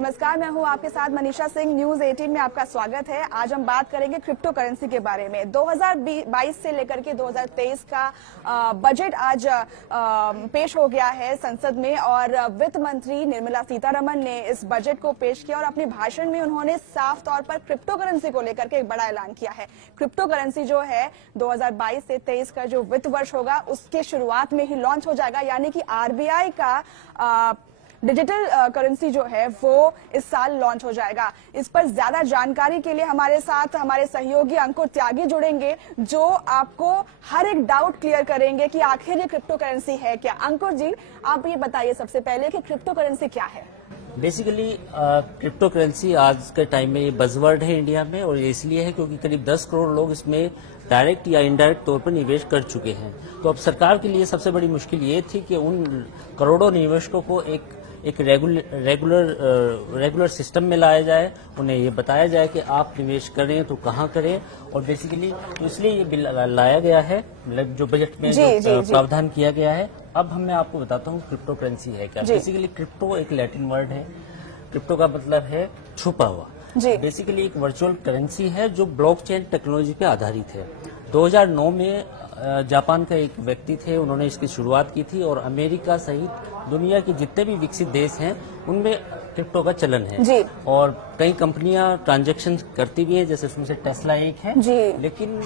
नमस्कार, मैं हूं आपके साथ मनीषा सिंह। न्यूज 18 में आपका स्वागत है। आज हम बात करेंगे क्रिप्टो करेंसी के बारे में। 2022 से लेकर के 2023 का बजट आज पेश हो गया है संसद में और वित्त मंत्री निर्मला सीतारमण ने इस बजट को पेश किया और अपने भाषण में उन्होंने साफ तौर पर क्रिप्टो करेंसी को लेकर के एक बड़ा ऐलान किया है। क्रिप्टो करेंसी जो है 2022 से 23 का जो वित्त वर्ष होगा उसके शुरुआत में ही लॉन्च हो जाएगा, यानी कि आरबीआई का डिजिटल करेंसी जो है वो इस साल लॉन्च हो जाएगा। इस पर ज्यादा जानकारी के लिए हमारे साथ हमारे सहयोगी अंकुर त्यागी जुड़ेंगे, जो आपको हर एक डाउट क्लियर करेंगे कि आखिर ये क्रिप्टो करेंसी है क्या। अंकुर जी, आप ये बताइए सबसे पहले कि क्रिप्टो करेंसी क्या है। बेसिकली क्रिप्टो करेंसी आज के टाइम में ये बज़वर्ड है इंडिया में, और ये इसलिए है क्योंकि करीब 10 करोड़ लोग इसमें डायरेक्ट या इनडायरेक्ट तौर पर निवेश कर चुके हैं। तो अब सरकार के लिए सबसे बड़ी मुश्किल ये थी कि उन करोड़ों निवेशकों को एक रेगुलर सिस्टम में लाया जाए, उन्हें ये बताया जाए कि आप निवेश करें तो कहाँ करें। और बेसिकली तो इसलिए ये बिल लाया गया है, जो बजट में जो प्रावधान किया गया है। अब मैं आपको बताता हूँ क्रिप्टो करेंसी है क्या। बेसिकली क्रिप्टो एक लैटिन वर्ड है। क्रिप्टो का मतलब है छुपा हुआ। बेसिकली एक वर्चुअल करेंसी है जो ब्लॉकचेन टेक्नोलॉजी पे आधारित है। 2009 में जापान का एक व्यक्ति थे, उन्होंने इसकी शुरुआत की थी और अमेरिका सहित दुनिया के जितने भी विकसित देश हैं उनमें क्रिप्टो का चलन है। और कई कंपनियां ट्रांजैक्शन करती भी हैं, जैसे उसमें से टेस्ला एक है। लेकिन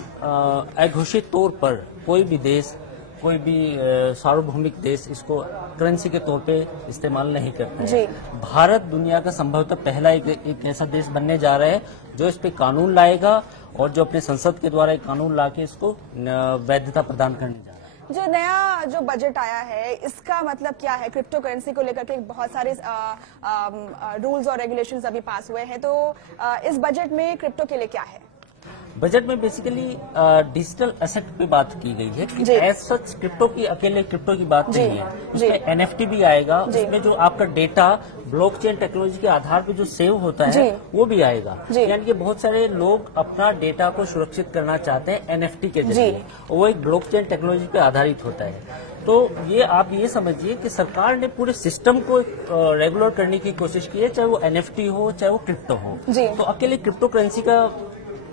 अघोषित तौर पर कोई भी देश, कोई भी सार्वभौमिक देश इसको करेंसी के तौर पे इस्तेमाल नहीं करते हैं। भारत दुनिया का संभवतः पहला एक ऐसा देश बनने जा रहा है जो इस पे कानून लाएगा और जो अपने संसद के द्वारा एक कानून लाके इसको वैधता प्रदान करने जा रहा है। जो नया जो बजट आया है इसका मतलब क्या है? क्रिप्टो करेंसी को लेकर के बहुत सारे रूल्स और रेगुलेशंस अभी पास हुए हैं, तो इस बजट में क्रिप्टो के लिए क्या है? बजट में बेसिकली डिजिटल एसेट पे बात की गई है कि एज सच क्रिप्टो की अकेले क्रिप्टो की बात नहीं है। उसमें एनएफटी भी आएगा, उसमें जो आपका डेटा ब्लॉकचेन टेक्नोलॉजी के आधार पे जो सेव होता है वो भी आएगा। यानी कि बहुत सारे लोग अपना डेटा को सुरक्षित करना चाहते हैं एनएफटी के जरिए, वो एक ब्लॉकचेन टेक्नोलॉजी पे आधारित होता है। तो ये आप ये समझिए कि सरकार ने पूरे सिस्टम को रेगुलर करने की कोशिश की है, चाहे वो एनएफटी हो चाहे वो क्रिप्टो हो। तो अकेले क्रिप्टो करेंसी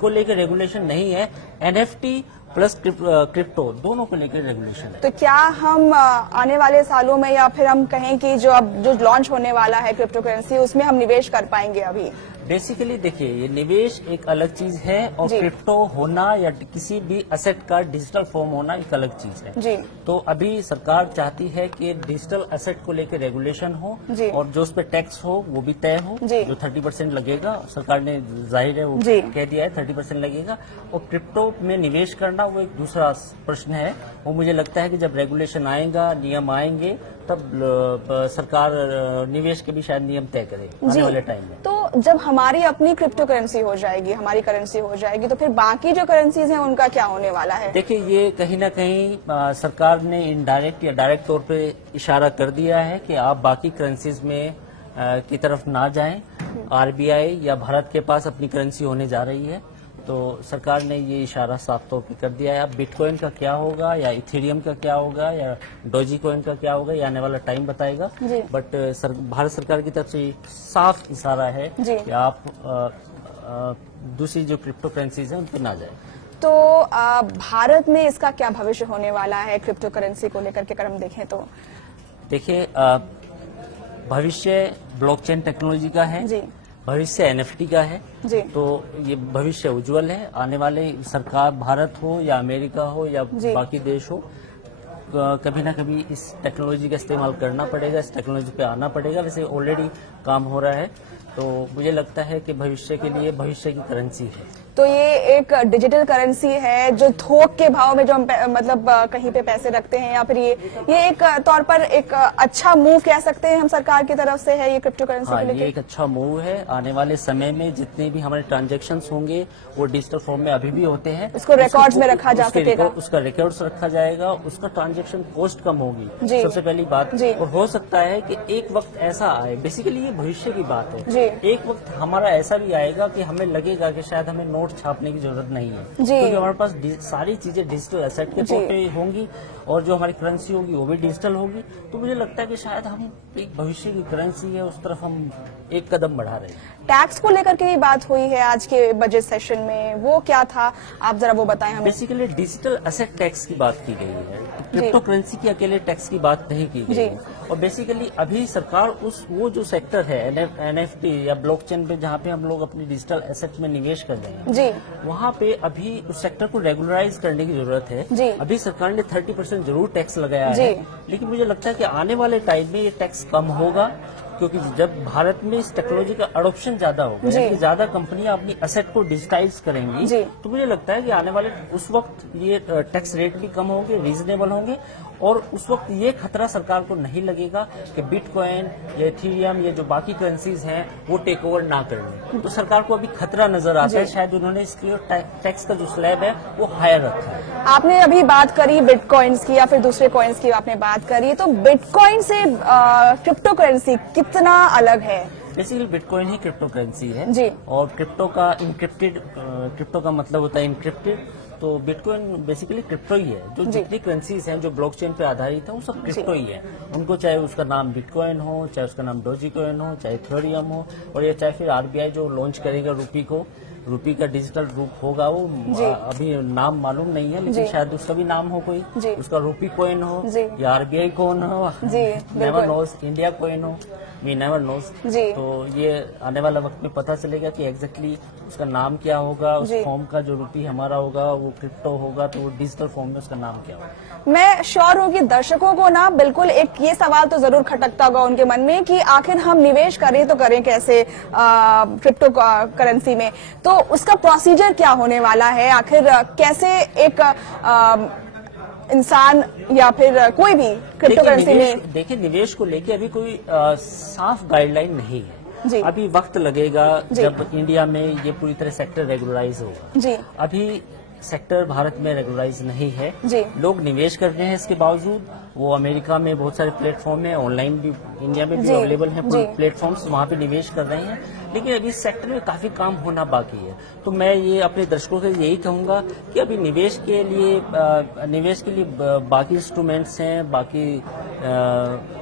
को लेकर रेगुलेशन नहीं है, एनएफटी प्लस क्रिप्टो दोनों को लेकर रेगुलेशन है। तो क्या हम आने वाले सालों में, या फिर हम कहें कि जो लॉन्च होने वाला है क्रिप्टो करेंसी, उसमें हम निवेश कर पाएंगे? अभी बेसिकली देखिए, ये निवेश एक अलग चीज है और क्रिप्टो होना या किसी भी एसेट का डिजिटल फॉर्म होना एक अलग चीज है। तो अभी सरकार चाहती है कि डिजिटल एसेट को लेकर रेगुलेशन हो और जो उस पर टैक्स हो वो भी तय हो। जो 30% लगेगा, सरकार ने जाहिर है वो कह दिया है 30% लगेगा। और क्रिप्टो में निवेश करना वो एक दूसरा प्रश्न है। वो मुझे लगता है कि जब रेगुलेशन आएगा, नियम आएंगे, तब सरकार निवेश के भी शायद नियम तय करे आने वाले टाइम में। तो जब हमारी अपनी क्रिप्टो करेंसी हो जाएगी, हमारी करेंसी हो जाएगी, तो फिर बाकी जो करेंसीज हैं उनका क्या होने वाला है? देखिए, ये कहीं ना कहीं सरकार ने इनडायरेक्ट या डायरेक्ट तौर पे इशारा कर दिया है कि आप बाकी करेंसीज में की तरफ ना जाएं। आरबीआई या भारत के पास अपनी करेंसी होने जा रही है, तो सरकार ने ये इशारा साफ तौर पे कर दिया है। अब बिटकॉइन का क्या होगा या इथेरियम का क्या होगा या डोजी कॉइन का क्या होगा, ये आने वाला टाइम बताएगा। बट भारत सरकार की तरफ से साफ इशारा है कि आप दूसरी जो क्रिप्टो करेंसीज है उन पर ना जाए। तो भारत में इसका क्या भविष्य होने वाला है क्रिप्टो करेंसी को लेकर के? अगर हम देखें तो देखिए, भविष्य ब्लॉकचेन टेक्नोलॉजी का है, भविष्य एनएफटी का है। तो ये भविष्य उज्जवल है। आने वाले सरकार, भारत हो या अमेरिका हो या बाकी देश हो, कभी ना कभी इस टेक्नोलॉजी का इस्तेमाल करना पड़ेगा, इस टेक्नोलॉजी पे आना पड़ेगा। वैसे ऑलरेडी काम हो रहा है, तो मुझे लगता है कि भविष्य के लिए भविष्य की करेंसी है। तो ये एक डिजिटल करेंसी है जो थोक के भाव में जो हम मतलब कहीं पे पैसे रखते हैं, या फिर ये एक तौर पर एक अच्छा मूव कह सकते हैं हम सरकार की तरफ से है ये क्रिप्टो करेंसी को लेकर? ये एक अच्छा मूव है। आने वाले समय में जितने भी हमारे ट्रांजैक्शंस होंगे वो डिजिटल फॉर्म में अभी भी होते हैं, उसको रिकॉर्ड्स में रखा जा सकेगा, उसका रिकॉर्ड्स रखा जाएगा, उसका ट्रांजैक्शन कॉस्ट कम होगी, सबसे पहली बात। और हो सकता है कि एक वक्त ऐसा आए, बेसिकली ये भविष्य की बात है, एक वक्त हमारा ऐसा भी आएगा कि हमें लगेगा कि शायद हमें नोट छापने की जरूरत नहीं है, जी। क्योंकि हमारे पास सारी चीजें डिजिटल एसेट के तौर पे होंगी और जो हमारी करेंसी होगी वो भी डिजिटल होगी। तो मुझे लगता है कि शायद हम एक भविष्य की करेंसी है उस तरफ हम एक कदम बढ़ा रहे हैं। टैक्स को लेकर के ही बात हुई है आज के बजट सेशन में, वो क्या था, आप जरा वो बताएं हमें। बेसिकली डिजिटल एसेट टैक्स की बात की गई है, क्रिप्टो करेंसी की अकेले टैक्स की बात नहीं की गई है। और बेसिकली अभी सरकार वो जो सेक्टर है NFT या ब्लॉकचेन पे जहाँ पे हम लोग अपनी डिजिटल एसेट में निवेश कर रहे हैं, जी, वहाँ पे अभी उस सेक्टर को रेगुलराइज करने की जरूरत है। जी। अभी सरकार ने 30% जरूर टैक्स लगाया जी। है, लेकिन मुझे लगता है कि आने वाले टाइम में ये टैक्स कम होगा, क्योंकि जब भारत में इस टेक्नोलॉजी का अडॉप्शन ज्यादा होगा, यानी ज्यादा कंपनियां अपनी एसेट को डिजिटाइज करेंगी, तो मुझे लगता है कि आने वाले उस वक्त ये टैक्स रेट भी कम होंगे, रीजनेबल होंगे, और उस वक्त ये खतरा सरकार को नहीं लगेगा कि बिटकॉइन या इथेरियम या जो बाकी करेंसीज हैं वो टेक ओवर ना कर लें। तो सरकार को अभी खतरा नजर आता है, शायद उन्होंने इसके टैक्स का जो स्लैब है वो हायर रखा है। आपने अभी बात करी बिटकॉइंस की या फिर दूसरे कॉइन्स की आपने बात करी, तो बिटकॉइन से क्रिप्टो करेंसी कितना अलग है? बेसिकली बिटकॉइन ही क्रिप्टो करेंसी है जी। और क्रिप्टो का इनक्रिप्टेड, क्रिप्टो का मतलब होता है इनक्रिप्टेड, तो बिटकॉइन बेसिकली क्रिप्टो ही है। जो जितनी करेंसीज हैं जो ब्लॉकचेन पे आधारित है वो सब क्रिप्टो ही है। उनको चाहे उसका नाम बिटकॉइन हो, चाहे उसका नाम डोजीकॉइन हो, चाहे इथेरियम हो, और ये चाहे फिर RBI जो लॉन्च करेगा रूपी का डिजिटल रूप होगा, वो अभी नाम मालूम नहीं है, लेकिन शायद उसका भी नाम हो कोई, उसका रूपी कॉइन हो या RBI कॉइन हो, नेवर नोज, इंडिया कॉइन हो, वी नेवर नोज। तो ये आने वाला वक्त में पता चलेगा कि एग्जैक्टली उसका नाम क्या होगा, उस फॉर्म का जो रूपी हमारा होगा वो क्रिप्टो होगा, तो वो डिजिटल फॉर्म में उसका नाम क्या होगा। मैं श्योर हूँ कि दर्शकों को ना बिल्कुल एक ये सवाल तो जरूर खटकता होगा उनके मन में कि आखिर हम निवेश करें तो करें कैसे क्रिप्टो करेंसी में, तो उसका प्रोसीजर क्या होने वाला है, आखिर कैसे एक इंसान या फिर कोई भी क्रिप्टो करेंसी में। देखिए, निवेश को लेके अभी कोई साफ गाइडलाइन नहीं है, अभी वक्त लगेगा जब इंडिया में ये पूरी तरह सेक्टर रेगुलराइज होगा। जी। अभी सेक्टर भारत में रेगुलराइज नहीं है, जी। लोग निवेश कर रहे हैं, इसके बावजूद वो अमेरिका में बहुत सारे प्लेटफॉर्म है, ऑनलाइन भी इंडिया में भी अवेलेबल है प्लेटफॉर्म्स, वहाँ पे निवेश कर रहे हैं, लेकिन अभी इस सेक्टर में काफी काम होना बाकी है। तो मैं ये अपने दर्शकों से यही कहूंगा कि अभी निवेश के लिए बाकी इंस्ट्रूमेंट्स हैं, बाकी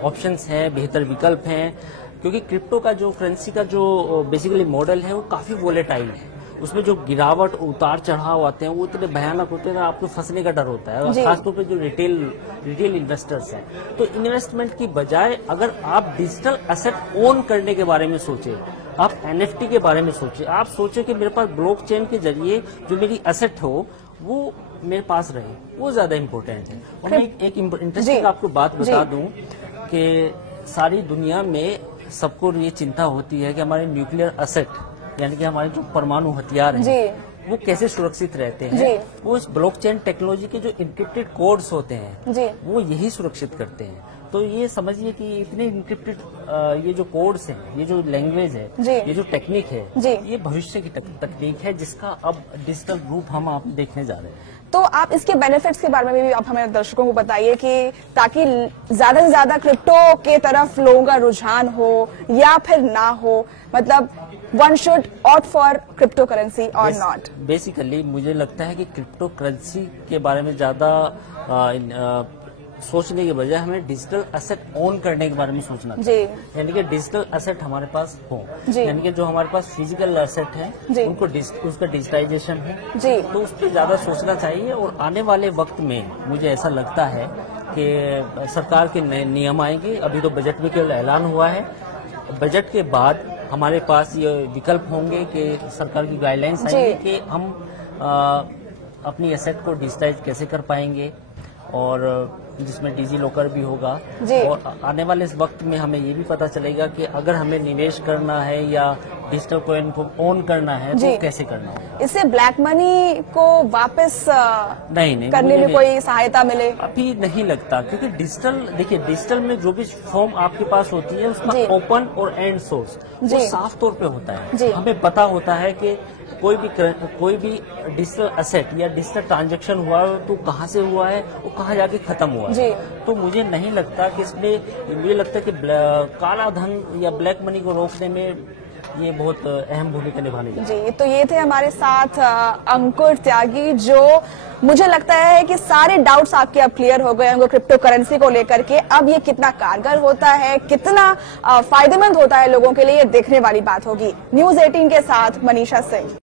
ऑप्शंस हैं, बेहतर विकल्प हैं, क्योंकि क्रिप्टो का जो करेंसी का जो बेसिकली मॉडल है वो काफी वोलेटाइल है। उसमें जो गिरावट, उतार चढ़ाव आते हैं वो इतने भयानक होते हैं, आपको फंसने का डर होता है, खासतौर पे जो रिटेल इन्वेस्टर्स हैं। तो इन्वेस्टमेंट की बजाय अगर आप डिजिटल एसेट ओन करने के बारे में सोचे, आप NFT के बारे में सोचे, आप सोचे कि मेरे पास ब्लॉकचेन के जरिए जो मेरी एसेट हो वो मेरे पास रहे, वो ज्यादा इम्पोर्टेंट है। और मैं एक इंटरेस्टिंग आपको बात बता दूं कि सारी दुनिया में सबको ये चिंता होती है कि हमारे न्यूक्लियर एसेट, यानी कि हमारे जो परमाणु हथियार हैं वो कैसे सुरक्षित रहते हैं। वो इस ब्लॉकचेन टेक्नोलॉजी के जो इनक्रिप्टेड कोड्स होते हैं वो यही सुरक्षित करते हैं। तो ये समझिए कि इतने इनक्रिप्टेड ये जो कोड्स हैं, ये जो लैंग्वेज है, ये जो टेक्निक है, ये भविष्य की तकनीक है जिसका अब डिजिटल रूप हम आप देखने जा रहे हैं। तो आप इसके बेनिफिट्स के बारे में भी आप हमारे दर्शकों को बताइए कि ताकि ज्यादा से ज्यादा क्रिप्टो के तरफ लोगों का रुझान हो या फिर ना हो, मतलब one should opt for crypto currency और नॉट। बेसिकली मुझे लगता है कि क्रिप्टो करेंसी के बारे में ज्यादा सोचने के बजाय हमें डिजिटल एसेट ओन करने के बारे में सोचना चाहिए, यानी कि डिजिटल एसेट हमारे पास हो, यानी कि जो हमारे पास फिजिकल एसेट है उनको उसका डिजिटाइजेशन है, तो उस पर ज्यादा सोचना चाहिए। और आने वाले वक्त में मुझे ऐसा लगता है कि सरकार के नए नियम आएंगे। अभी तो बजट में केवल ऐलान हुआ है, बजट के बाद हमारे पास ये विकल्प होंगे कि सरकार की गाइडलाइंस आएंगे कि हम अपनी एसेट को डिजिटाइज कैसे कर पाएंगे, और जिसमें डिजी लॉकर भी होगा। और आने वाले इस वक्त में हमें ये भी पता चलेगा कि अगर हमें निवेश करना है या डिजिटल कॉइन को ओन करना है तो कैसे करना होगा। इससे ब्लैक मनी को वापस नहीं करने में कोई सहायता मिले अभी नहीं लगता, क्योंकि डिजिटल में जो भी फॉर्म आपके पास होती है उसका ओपन और एंड सोर्स वो साफ तौर पे होता है। हमें पता होता है कि कोई भी डिजिटल एसेट या डिजिटल ट्रांजैक्शन हुआ तो कहाँ से हुआ है, वो कहाँ जाके खत्म हुआ है। तो मुझे नहीं लगता कि इसमें, मुझे लगता है कि काला धन या ब्लैक मनी को रोकने में ये बहुत अहम भूमिका निभाने जा रहा है। जी, तो ये थे हमारे साथ अंकुर त्यागी, जो मुझे लगता है कि सारे डाउट्स आपके अब क्लियर हो गए होंगे क्रिप्टो करेंसी को लेकर के। अब ये कितना कारगर होता है, कितना फायदेमंद होता है लोगों के लिए, ये देखने वाली बात होगी। न्यूज़ 18 के साथ मनीषा सिंह।